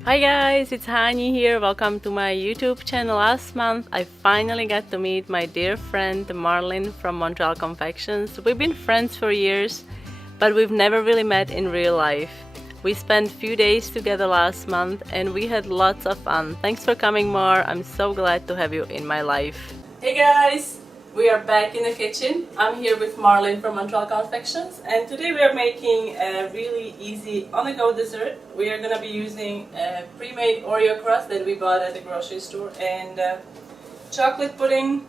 Hi guys, it's Hani here. Welcome to my YouTube channel. Last month I finally got to meet my dear friend Marlyn from Montreal Confections. We've been friends for years, but we've never really met in real life. We spent few days together last month and we had lots of fun. Thanks for coming, Mar. I'm so glad to have you in my life. Hey guys! We are back in the kitchen. I'm here with Marlyn from Montreal Confections, and today we are making a really easy on-the-go dessert. We are going to be using a pre-made Oreo crust that we bought at the grocery store and chocolate pudding.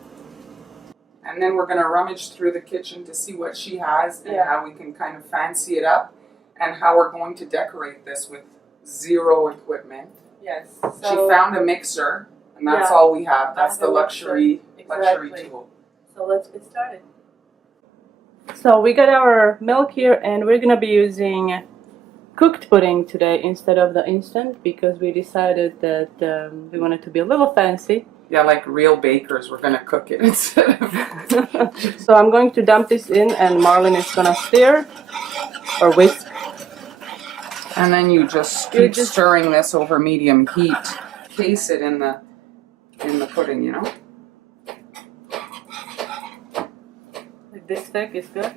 And then we're going to rummage through the kitchen to see what she has and how we can kind of fancy it up and how we're going to decorate this with zero equipment. Yes. She found a mixer, and that's all we have. That's the luxury tool. So let's get started. So we got our milk here and we're gonna be using cooked pudding today instead of the instant because we decided that we wanted to be a little fancy. Yeah, like real bakers, we're gonna cook it instead of... So I'm going to dump this in and Marlyn is gonna stir or whisk. And then you just keep stirring this over medium heat. Case it in the pudding, you know? This thick is good?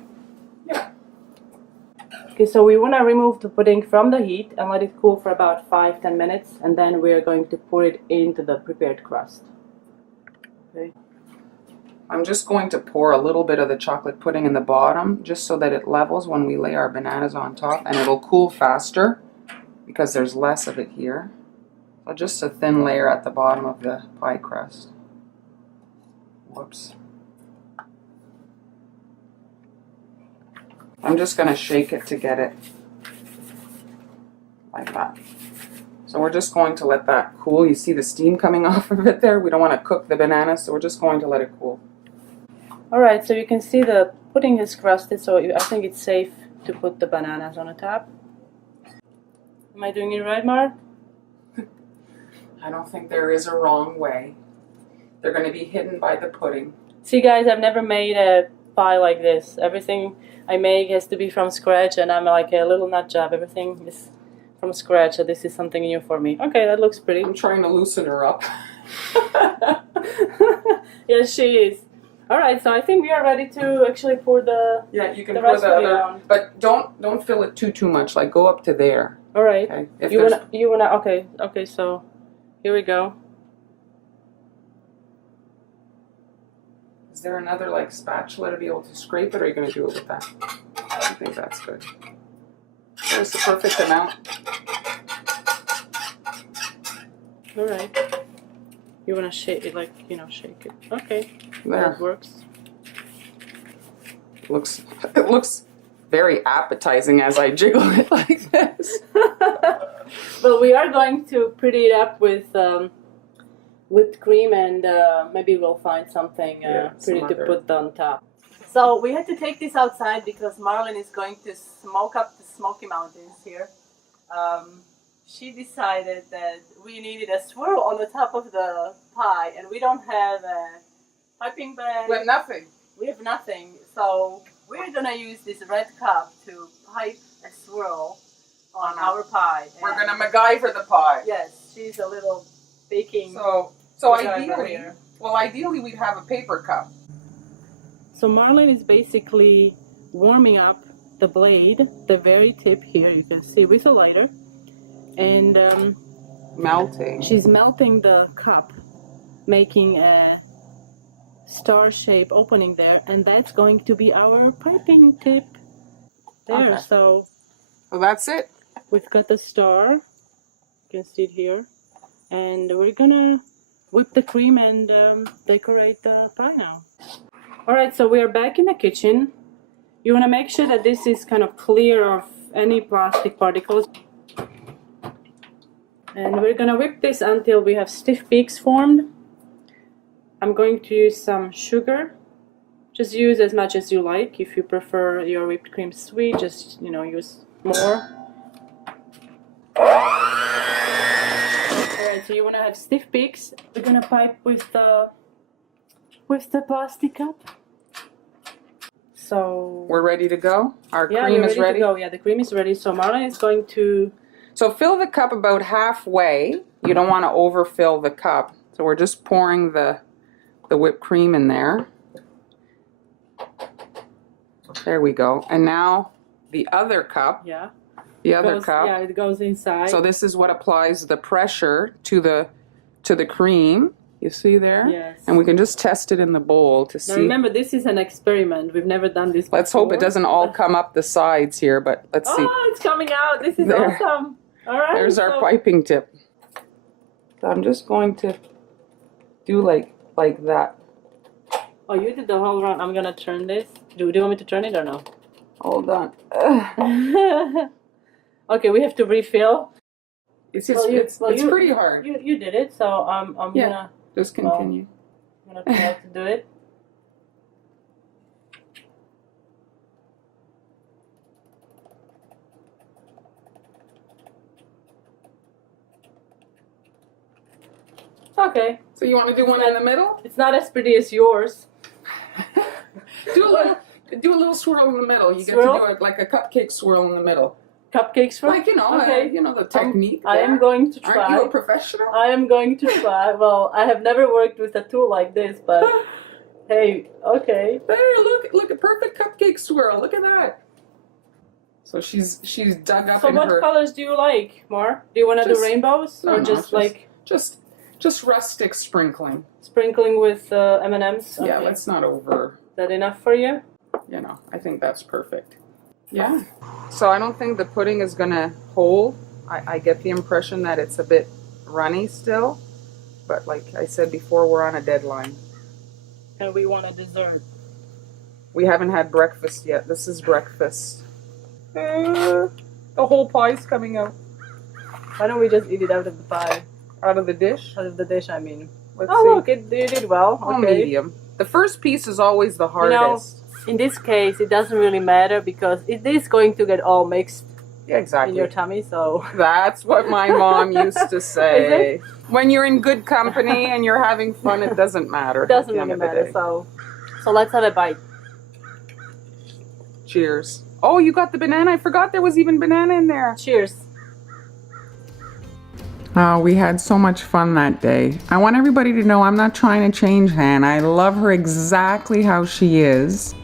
Yeah. Okay, so we want to remove the pudding from the heat and let it cool for about 5-10 minutes, and then we're going to pour it into the prepared crust. Okay. I'm just going to pour a little bit of the chocolate pudding in the bottom just so that it levels when we lay our bananas on top, and it'll cool faster because there's less of it here. So just a thin layer at the bottom of the pie crust. Whoops. I'm just going to shake it to get it like that. So we're just going to let that cool. You see the steam coming off of it there? We don't want to cook the banana, so we're just going to let it cool. Alright, so you can see the pudding is crusted, so I think it's safe to put the bananas on the top. Am I doing it right, Mar? I don't think there is a wrong way. They're going to be hidden by the pudding. See guys, I've never made a pie like this. Everything I make has to be from scratch, and I'm like a little nut job. Everything is from scratch, so this is something new for me. Okay, that looks pretty. I'm trying to loosen her up. Yes, she is. Alright, so I think we are ready to actually pour the you can pour the other on. But don't fill it too much. Like go up to there. Alright. Okay. You wanna okay, so here we go. Is there another like spatula to be able to scrape it, or are you going to do it with that? I think that's good. There's the perfect amount. Alright. You want to shake it, like, shake it. Okay. There. That works. It looks very appetizing as I jiggle it like this. Well, we are going to pretty it up with whipped cream, and maybe we'll find something pretty to put on top. So we had to take this outside because Marlyn is going to smoke up the Smoky Mountains here. She decided that we needed a swirl on the top of the pie, and we don't have a piping bag. We have nothing. We have nothing, so we're gonna use this red cup to pipe a swirl on our pie. We're gonna MacGyver the pie. Yes, she's a little baking. So ideally we'd have a paper cup. So Marlyn is basically warming up the blade, the very tip here, you can see, with a lighter, and melting. She's melting the cup, making a star shape opening there, and that's going to be our piping tip there. Okay. So that's it. We've got the star, you can see it here, and we're gonna whip the cream and decorate the pie now. Alright, so we are back in the kitchen. You want to make sure that this is kind of clear of any plastic particles. And we're gonna whip this until we have stiff peaks formed. I'm going to use some sugar. Just use as much as you like. If you prefer your whipped cream sweet, just use more. Alright, so you want to have stiff peaks. We're gonna pipe with the plastic cup. So we're ready to go. Our yeah, cream is ready. to go. Yeah, the cream is ready. So Marlyn is going to So fill the cup about halfway. You don't want to overfill the cup. So we're just pouring the whipped cream in there. There we go. And now the other cup. Yeah. The other cup. Yeah, it goes inside. So this is what applies the pressure to the cream. You see there? Yes. And we can just test it in the bowl to see. Now remember, this is an experiment. We've never done this before. Let's hope it doesn't all come up the sides here, but let's see. Oh, it's coming out. This is There. awesome. All right. There's our piping tip. So I'm just going to do like that. Oh, you did the whole round. I'm going to turn this. Do you want me to turn it or no? Hold on. Ugh. Okay, we have to refill. It's pretty hard. You did it, so I'm Yeah. gonna Just continue. I'm gonna try to do it. Okay. So you want to do one in the middle? It's not as pretty as yours. Do a little swirl in the middle. You Swirl? get to do it like a cupcake swirl in the middle. Cupcakes for? Like, you know, Okay. the technique. I am going to try. Aren't you a professional? I am going to try. Well, I have never worked with a tool like this, but hey, okay. There, look, a perfect cupcake swirl. Look at that. So she's dug up So in what her. colors do you like, Mar? Do you want to do Just- rainbows or just like just rustic sprinkling. sprinkling with M&Ms? Yeah, Okay. let's not over. Is that enough for you? You know, I think that's perfect. Yeah. So I don't think the pudding is gonna hold. I get the impression that it's a bit runny still, but like I said before, we're on a deadline. And we want a dessert. We haven't had breakfast yet. This is breakfast. The whole pie's coming out. Why don't we just eat it out of the pie? Out of the dish? Out of the dish, I mean. Let's Oh, see. look, you did well. Oh, Okay. medium. The first piece is always the hardest. In this case, it doesn't really matter because it is going to get all mixed Yeah, exactly. in your tummy, so... That's what my mom used to say. When you're in good company and you're having fun, it doesn't matter. It doesn't at the end really of the matter, day. so let's have a bite. Cheers. Oh, you got the banana. I forgot there was even banana in there. Cheers. We had so much fun that day. I want everybody to know I'm not trying to change Hannah. I love her exactly how she is.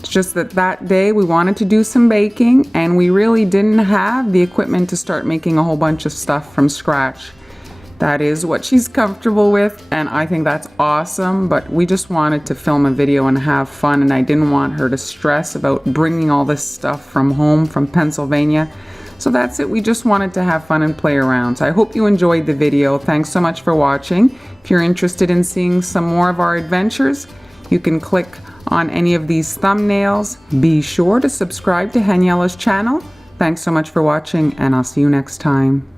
It's just that day we wanted to do some baking and we really didn't have the equipment to start making a whole bunch of stuff from scratch. That is what she's comfortable with and I think that's awesome, but we just wanted to film a video and have fun and I didn't want her to stress about bringing all this stuff from home, from Pennsylvania. So that's it, we just wanted to have fun and play around. So I hope you enjoyed the video. Thanks so much for watching. If you're interested in seeing some more of our adventures, you can click on any of these thumbnails. Be sure to subscribe to Haniela's channel. Thanks so much for watching and I'll see you next time.